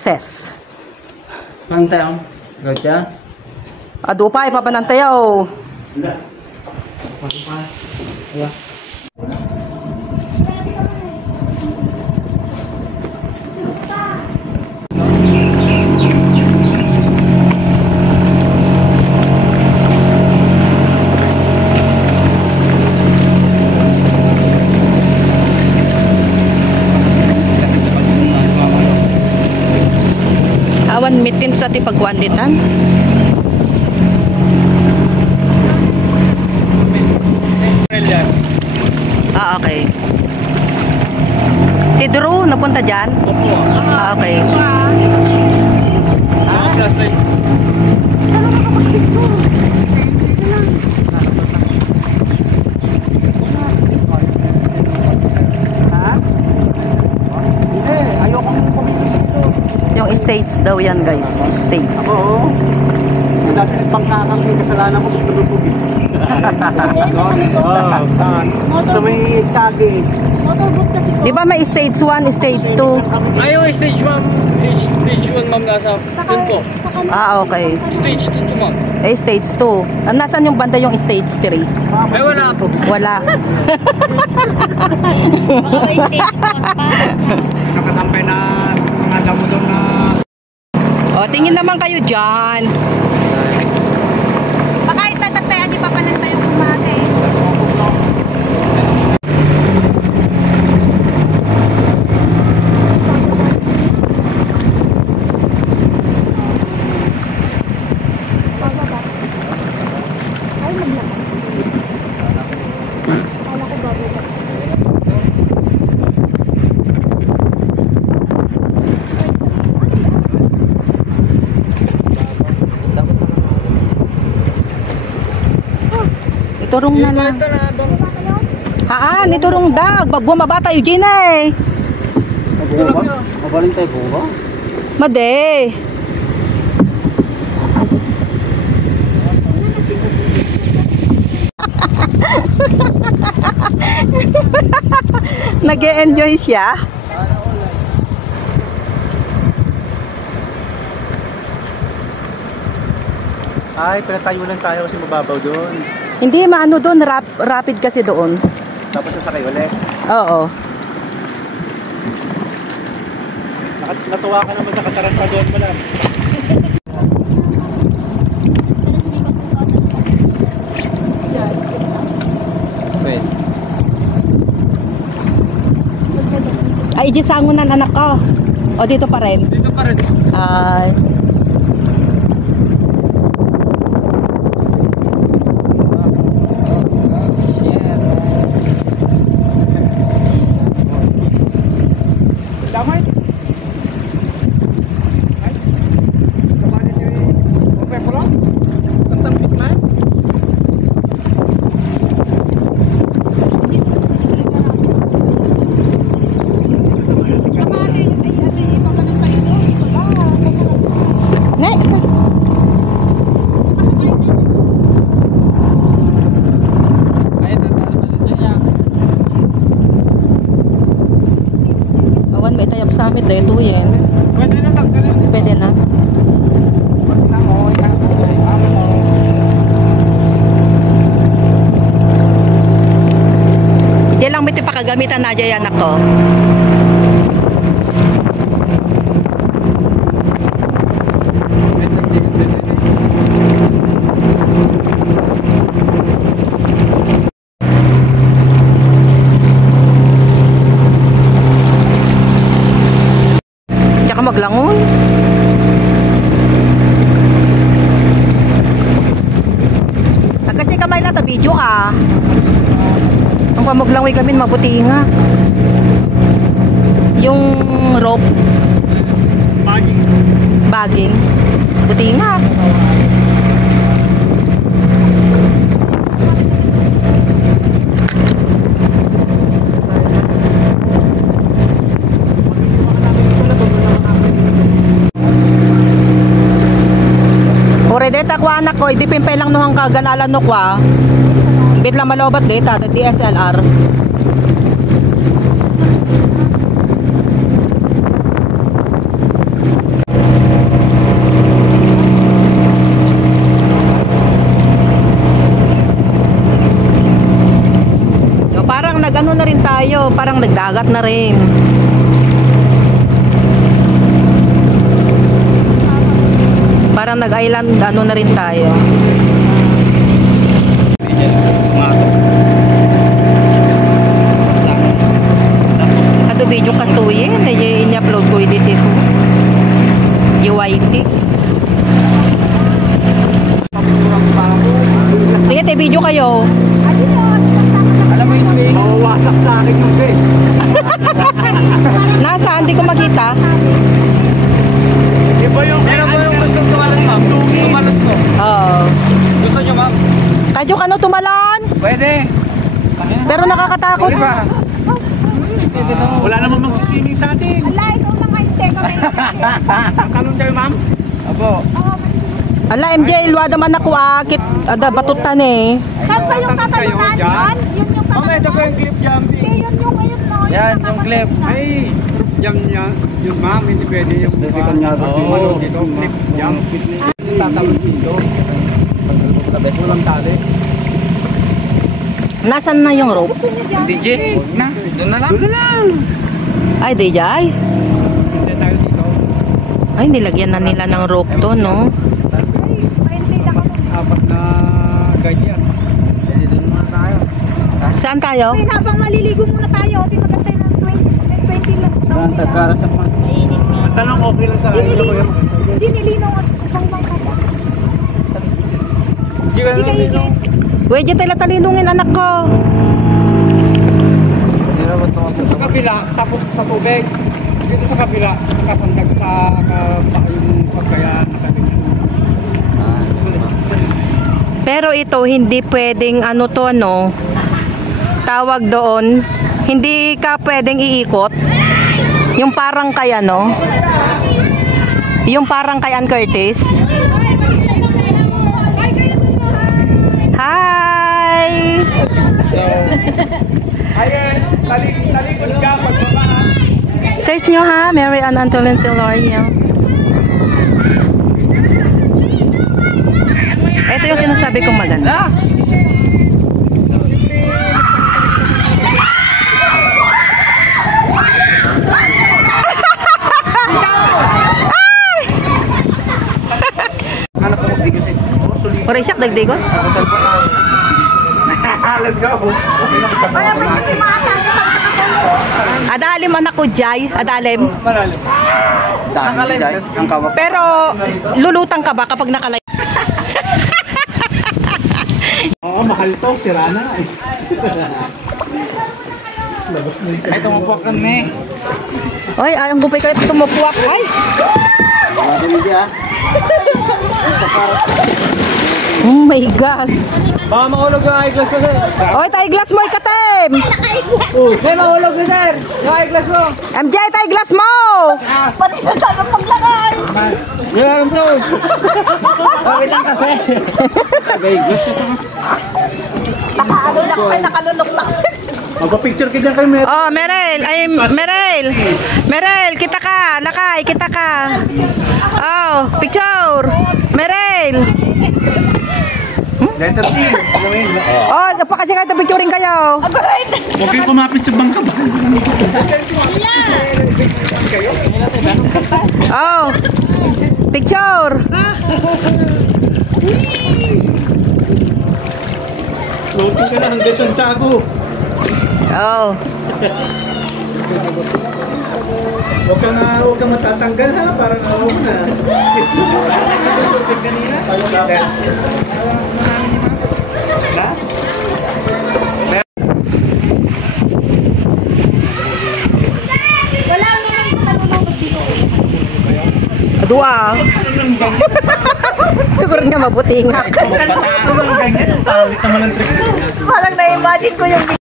Ses. Pantayang. Gotcha. Adupay papanantayaw. Yeah. Awan mitin sa ti pagwanditan. Ah, okay. Si Drew, napunta dyan? Opo. Ah, okay. Yung states daw yan, guys. States. Oo. Dati pangkakang may kasalanan ko tutulog eh. So may tsagi. Di ba may stage 1, stage 2? Ayaw, stage 1 ma'am nasa dun po. Ah, okay. Stage 2 to ma'am. Eh, stage 2. Nasaan yung banda yung stage 3? Ay wala po. Wala. Nakasampay na mga damo doon na... O, tingin naman kayo dyan. Baka itatatayan, di pa panantay yung kumate. Iturong na lang. Haan, iturong dag. Bumaba tayo dyan eh. Mabaling tayo buwa? Made. Nag-e-enjoy siya. Ay, pinatayo lang tayo kasi mababaw doon. Hindi, maano doon. Rapid kasi doon. Tapos sasakay ulit. Oo. Natuwa ka naman sa kataranta doon mo lang. Wait. Ay, sangunan anak ko. O, dito pa rin. Dito pa rin. Ay. Damay? Ay? Kamanin nyo yung okay po lang? Santampik man? Ne. Awan may tayap sa amin dahil tuyen. Pwede na tanggalin. Pwede na. Pwede na mo. Hindi lang may pakagamitan na dyan ako. Hindi ka maglangon. Kasi kamay lang ta video ka. Ang pamaglangoy kami mabuti nga. Yung rope bagging buti nga. Ore deta ko anak ko, hindi pimpay lang nuhang kaganalan no kwa. Bit lang malobat deta, DSLR. parang nagdagat na rin. Parang nag-island ano na rin tayo. Ato video kastuye na i-upload ko dito ko. UYT. Sige, te video kayo. Alam mo yung face? Mawawasak sa akin yung face. Nasaan? Hindi ko makita. Iba yung... Meron mo yung gusto tumalon, ma'am? Tumalon ko. Oo. Gusto nyo, ma'am? Kadyo ka no tumalon? Pwede. Pero nakakatakot. Diba? Wala naman magsisining sa atin. Ala, ikaw lang kayo. Kami. Talon kayo, ma'am? Apo. Ala, MJ, ilwa naman ako akit. Ada, batutan eh. Saan ba yung tatalunan yun? Yun yung Ma'am, ito po tatalunan? yung clip jam. Hindi, yun yung ngayon mo. Yan, yung clip. Ay, jam niya. Yung ma'am, hindi pwede yung... Oo. Dito, clip jam. Tatalon dito. Walang tali. Nasaan na yung rope? Gusto niyo dyan? DJ, na, doon na lang. Doon na lang. Ay, DJ. Hindi tayo dito. Ay, nilagyan na nila ng rope to, no? Ay, maintay ako. Apat na guide yan. Pwede doon muna tayo. Saan tayo? Ay, habang maliligo muna tayo. Di magantay ng 20 lang. Sa mga. Ang tanong okay lang sa akin. Hindi nilinaw at ibang bangka pa. Jiwa na Sige, lang. Uy, dyan tayo talinungin anak ko. Hindi na ba ito Sa kabila, tapos sa tubig. Dito sa kabila, nakasandag sa yung pagkaya nakatingin. Pero ito, hindi pwedeng ano to, no? Tawag doon, hindi ka pwedeng iikot. Yung parang kaya, no? Yung parang kay Ann Curtis. Hi! Ayan, talikod ka pagbaba. Search nyo ha, Mary Ann Antolin Silorio. Ito yung sinasabi kong maganda. Ano po mag-digos eh? Oray siya, dagdigos. Let's go. Wala ba yung mata? Adalim anak ko, Jai. Adalim. Malalim. Nakalain. Ang kawak. Pero, lulutang ka ba kapag nakalay? Oo, mahal to. Sira na eh. Ay, tumupakan na eh. Ay, ang gupay ko ito tumupuak. Ay! Oh my gosh. Baka mahulog yung eyeglass ko, sir. Oy, tayo glass mo, ikatim! May mahulog ko, sir. Yung eyeglass mo. MJ, tayo glass mo! Pati na tayo paglakay. Yan, to. Okay lang kasi. Eyeglass ito. Nakaano lang pa, nakalunok lang. Magpa-picture ka dyan kay Mer. Oh, Merel! Ay, Merel! Merel, kita ka! Lakay, kita ka! Oh, picture! Merel! Letter C. Oh, pa kasi kahit picturing kayo. Huwag kayong kumapit sa bangka ba? Oh, picture! Floating ka na hanggang Santiago. Oh. Huwag ka matatanggal ha, para naawag na. Kanina? Ha? Wala naman nalulunod dito. Dua. Siguro nga mabuting. Palit naman ang trick. Parang na-imagine ko yung